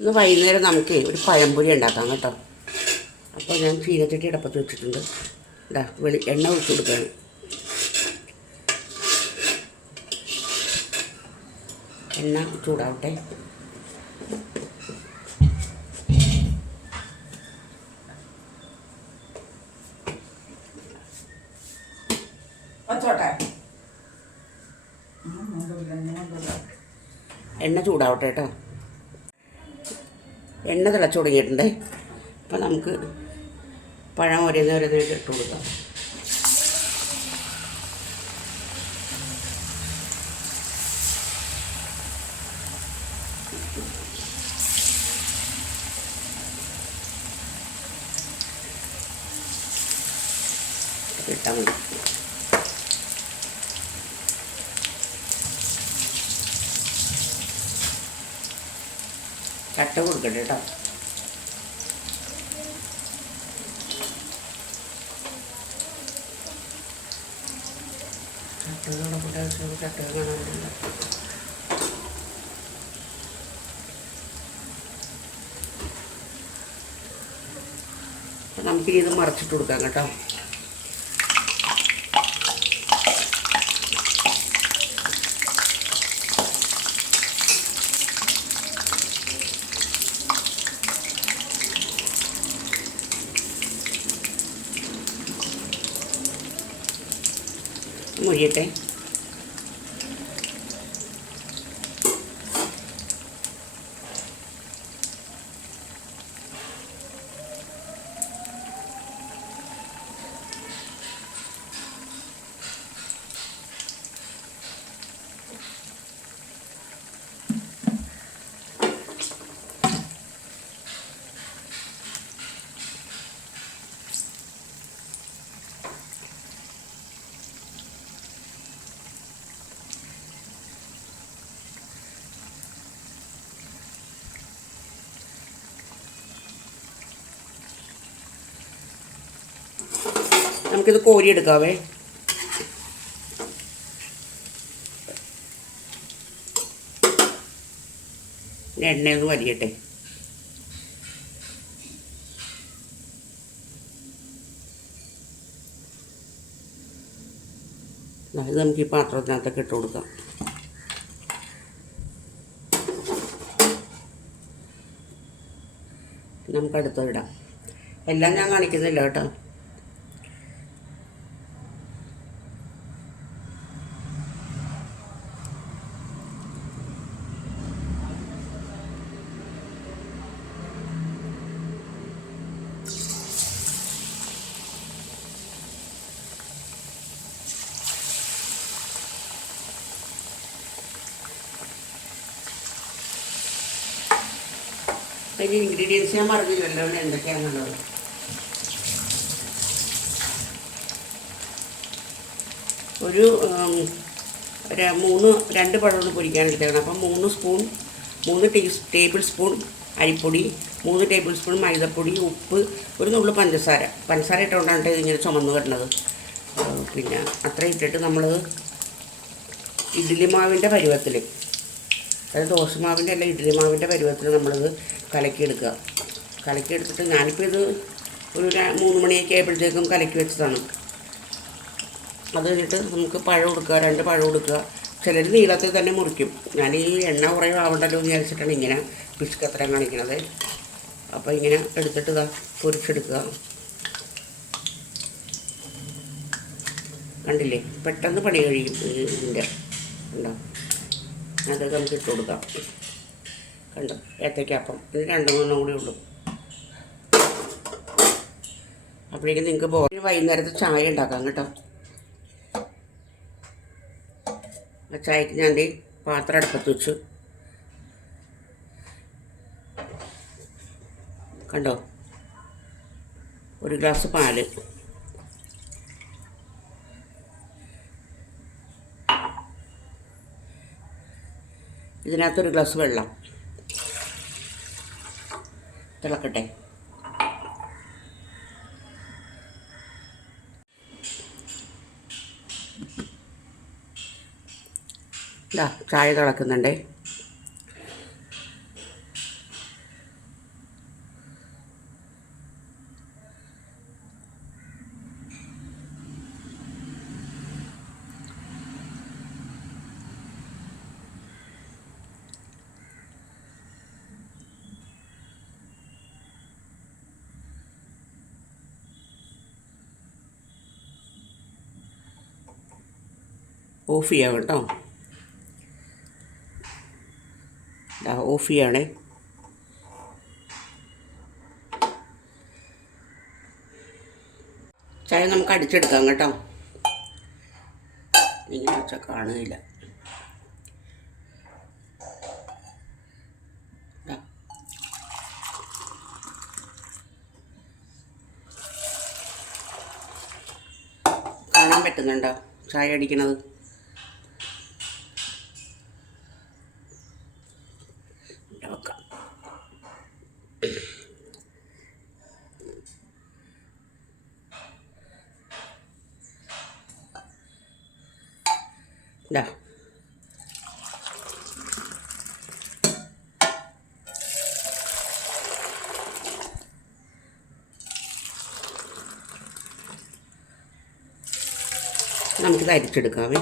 ഇന്ന് വൈകുന്നേരം നമുക്ക് ഒരു പഴംപൊരി ഉണ്ടാക്കാം കേട്ടോ. അപ്പോൾ ഞാൻ ചീനച്ചട്ടി അടപ്പത്ത് വെച്ചിട്ടുണ്ട്. ഇതാ എണ്ണ ഒഴിച്ച് കൊടുക്കുകയാണ്. എണ്ണ ചൂടാവട്ടെ. എണ്ണ ചൂടാവട്ടെ കേട്ടോ. എണ്ണ തിളച്ചു തുടങ്ങിയിട്ടുണ്ട്. അപ്പം നമുക്ക് പഴം ഓരോന്നോരോന്ന് ഇട്ട് കൊടുക്കാം. ഇട്ടാൽ മതി. ചട്ട കൊടുക്കട്ടെ കേട്ടോ. ചട്ട കാണാറുണ്ട്. നമുക്കിനി ഇത് മറച്ചിട്ട് കൊടുക്കാം കേട്ടോ. മുരിയട്ടെ. നമുക്കിത് കോരിയെടുക്കാവേ. എണ്ണയൊന്ന് വലിയട്ടെ. ഇത് നമുക്ക് ഈ പാത്രത്തിനകത്തൊക്കെ ഇട്ട് കൊടുക്കാം. നമുക്ക് അടുത്ത് ഇടാം. എല്ലാം ഞാൻ കാണിക്കുന്നില്ല കേട്ടോ. അതിന് ഇൻഗ്രീഡിയൻസ് ഞാൻ പറഞ്ഞില്ലല്ലോ എന്തൊക്കെയാണെന്നുള്ളത്. ഒരു 2 പഴമാണ് പൊരിക്കാൻ എടുത്തേക്കണം. അപ്പം 3 ടേബിൾ സ്പൂൺ അരിപ്പൊടി, 3 ടേബിൾ സ്പൂൺ മൈദപ്പൊടി, ഉപ്പ്, ഒരു നുള്ളു പഞ്ചസാര ഇട്ടുകൊണ്ടാണ് ഇതിങ്ങനെ ചുമന്ന് വരുന്നത്. പിന്നെ അത്ര ഇട്ടിട്ട് നമ്മൾ ഇഡ്ഡലി മാവിൻ്റെ പരുവത്തിൽ, അതായത് ദോശമാവിൻ്റെ അല്ല ഇഡ്ഡലി മാവിൻ്റെ പരുവത്തിൽ നമ്മളിത് കലക്കിയെടുത്തിട്ട് ഞാനിപ്പോൾ ഇത് ഒരു 3 മണിയൊക്കെ ആയപ്പോഴത്തേക്കും കലക്കി വെച്ചതാണ്. അത് കഴിഞ്ഞിട്ട് നമുക്ക് പഴം കൊടുക്കുക, 2 പഴം കൊടുക്കുക. ചിലർ നീളത്തിൽ തന്നെ മുറിക്കും. ഞാൻ ഈ എണ്ണ കുറേ ആവണ്ടല്ലോ എന്ന് വിചാരിച്ചിട്ടാണ് ഇങ്ങനെ പിസ്കത്തരം കാണിക്കണത്. അപ്പോൾ ഇങ്ങനെ എടുത്തിട്ട് ഇതാ പൊരിച്ചെടുക്കുക. കണ്ടില്ലേ, പെട്ടെന്ന് പണി കഴിയും ഇതിൻ്റെ. ഉണ്ടോ, അതൊക്കെ നമുക്ക് ഇട്ട് കൊടുക്കാം. കണ്ടോ, ഏത്തയ്ക്കപ്പം. ഇത് 2-3 കൂടി ഉള്ളൂ. അപ്പോഴേക്കും നിങ്ങൾക്ക് വൈകുന്നേരത്തെ ചായ ഉണ്ടാക്കാം കേട്ടോ. ആ ചായക്ക് ഞാൻ പാത്രം അടുപ്പത്ത് വെച്ചു. കണ്ടോ, 1 ഗ്ലാസ് പാല്, ഇതിനകത്ത് 1 ഗ്ലാസ് വെള്ളം തിളക്കട്ടെ. ചായ തിളക്കുന്നുണ്ടേ. ഓഫ് ചെയ്യാം കേട്ടോ. ഓഫ് ചെയ്യണേ. ചായ നമുക്ക് അടിച്ചെടുക്കാം കേട്ടോ. ഇങ്ങനെ വെച്ചാൽ കാണുകയില്ല. കാണാൻ പറ്റുന്നുണ്ടോ ചായ അടിക്കണത്? വെക്കാം. ഇതാ നമുക്കിത് അരിച്ചെടുക്കാമേ.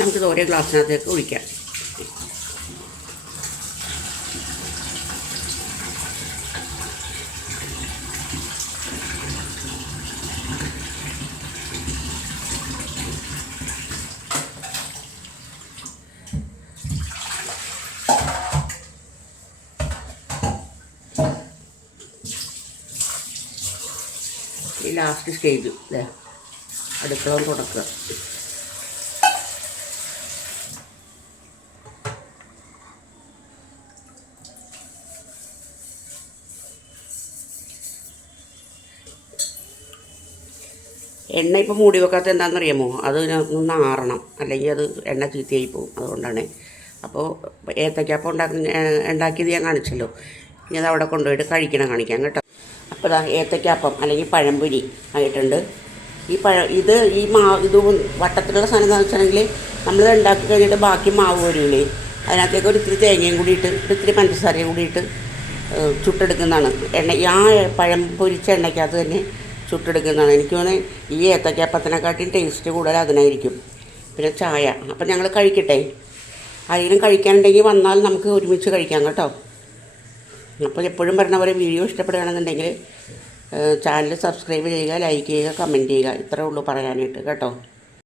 നമുക്കിത് ഓരോ ഗ്ലാസ്സിനകത്തേക്ക് ഒഴിക്കാം. ഈ ലാസ്റ്റ് സ്റ്റേജ് അടുക്കള തുടക്കുക. എണ്ണ ഇപ്പോൾ മൂടി വെക്കാത്ത എന്താണെന്നറിയാമോ? അത് ഒന്ന് ആറണം, അല്ലെങ്കിൽ അത് എണ്ണ ചീത്തയായി പോകും. അതുകൊണ്ടാണ്. അപ്പോൾ ഏത്തയ്ക്കാപ്പം ഉണ്ടാക്കിയത് ഞാൻ കാണിച്ചല്ലോ. ഇനി അത് അവിടെ കൊണ്ടുപോയിട്ട് കാണിക്കാം കേട്ടോ. അപ്പോൾ ഇതാ ഏത്തയ്ക്കാപ്പം അല്ലെങ്കിൽ പഴംപൊരി ആയിട്ടുണ്ട്. ഇത് വട്ടത്തിലുള്ള സാധനം എന്താണെന്ന് വെച്ചിട്ടുണ്ടെങ്കിൽ നമ്മളിത് ഉണ്ടാക്കി കഴിഞ്ഞിട്ട് ബാക്കി മാവ് വരില്ലേ, അതിനകത്തേക്ക് ഒരു ഇത്തിരി തേങ്ങയും കൂടി ഇട്ട് ഇത്തിരി പഞ്ചസാരയും കൂടി ഇട്ട് ചുട്ടെടുക്കുന്നതാണ്. ആ പഴം പൊരിച്ച എണ്ണയ്ക്കകത്ത് തന്നെ ചുട്ടെടുക്കുന്നതാണ്. എനിക്ക് തോന്നുന്നത് ഈ ഏത്തയ്ക്കാപ്പത്തിനെക്കാട്ടിയും ടേസ്റ്റ് കൂടുതൽ അതിനായിരിക്കും. പിന്നെ ചായ. അപ്പം ഞങ്ങൾ കഴിക്കട്ടെ. ആരെങ്കിലും കഴിക്കാനുണ്ടെങ്കിൽ വന്നാൽ നമുക്ക് ഒരുമിച്ച് കഴിക്കാം കേട്ടോ. അപ്പോൾ എപ്പോഴും പറഞ്ഞ പോലെ വീഡിയോ ഇഷ്ടപ്പെടുകയാണെന്നുണ്ടെങ്കിൽ ചാനൽ സബ്സ്ക്രൈബ് ചെയ്യുക, ലൈക്ക് ചെയ്യുക, കമൻറ്റ് ചെയ്യുക. ഇത്രേ ഉള്ളൂ പറയാനായിട്ട് കേട്ടോ.